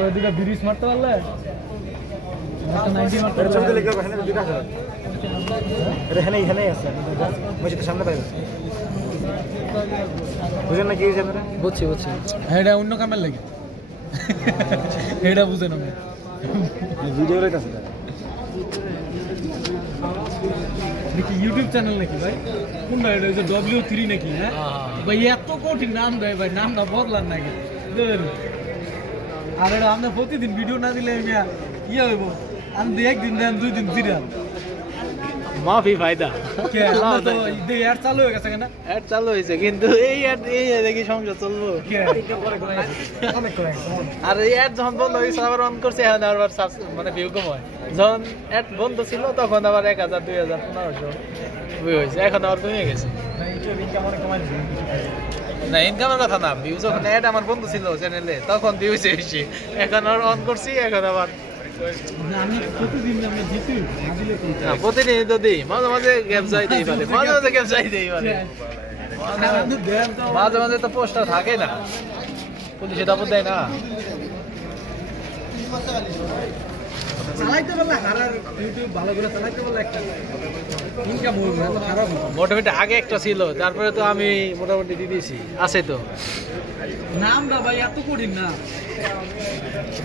দুটো ব্রিজ মারতে পারলে সামনে পাইবে বুঝেন না কি বুঝছি বুঝছি এটা অন্য কামের লাগে এটা বুঝেন আমি ভিডিও লাইতেছে নাকি ইউটিউব চ্যানেল নাকি ভাই কোন ভাই এটা যে W3 নাকি হ্যাঁ ভাই এত কঠিন নাম দেয় ভাই নামটা বদলান নাকি আর এটা আমরা প্রতিদিন ভিডিও না দিলে কি হইব আমি একদিন দেন 2 দিন জিরাম মাফি ফায়দা কে আমরা তো এড চালু হয়ে গেছে না এড চালু হয়েছে কিন্তু এই দেখি সংসার চলবো আর এই এড যখন বন্ধ হয়েছে আবার অন করছে এখন আবার মানে ভিউ কম হয় যখন এড বন্ধ ছিল তখন আবার 1000 2000 1500 ভিউ হয়েছে এখন আবার কমে গেছে না ইনকামের কথা না ভিউ যখন এড আমার বন্ধ ছিল চ্যানেলে তখন ভিউ হয়েছে বেশি এখন আর অন করছি এখন আবার প্রতিদিন তো দিই মাঝে মাঝে গ্যাপ যাইতেই পারে মাঝে মাঝে গ্যাপ যাইতেই পারে মাঝে মাঝে তো পোস্টার থাকে না পুলিশে দাপট দেয় না মোটামুটি আগে একটা ছিল তারপরে তো আমি মোটামুটি দিয়ে দিয়েছি আছে তো নামটা ভাই এত কঠিন না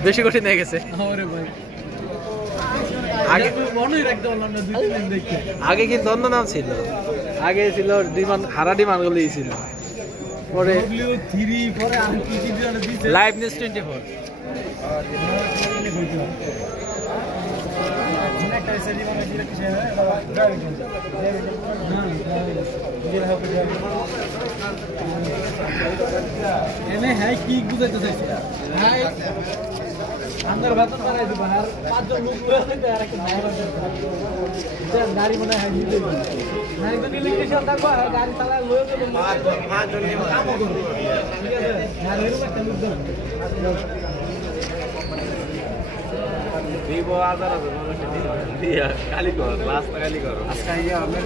বেশি কঠিন হয়ে গেছে আগে কিন্তু অন্য নাম ছিল আগে ছিল হারা ডিমান্ড গুলো ছিল পরে লাইভ নিউজ 24 এনে হ্যাঁ কি বুঝাইতে চাইছি হ্যাঁ আন্দার বেতন বাড়াই দেবো আর 5 জন লোক আর একটা গাড়ি মনে হয় নিতে না একজন ইলেকট্রিশিয়ান থাকবো গাড়ি চালায় লয়ে যাবো 5 জন নিয়ে কাম করব ঠিক আছে আর এরকম একটা লোক দাও দিব আজার আছে দিয়া খালি কর রাস্তা খালি করো আজকে আমরা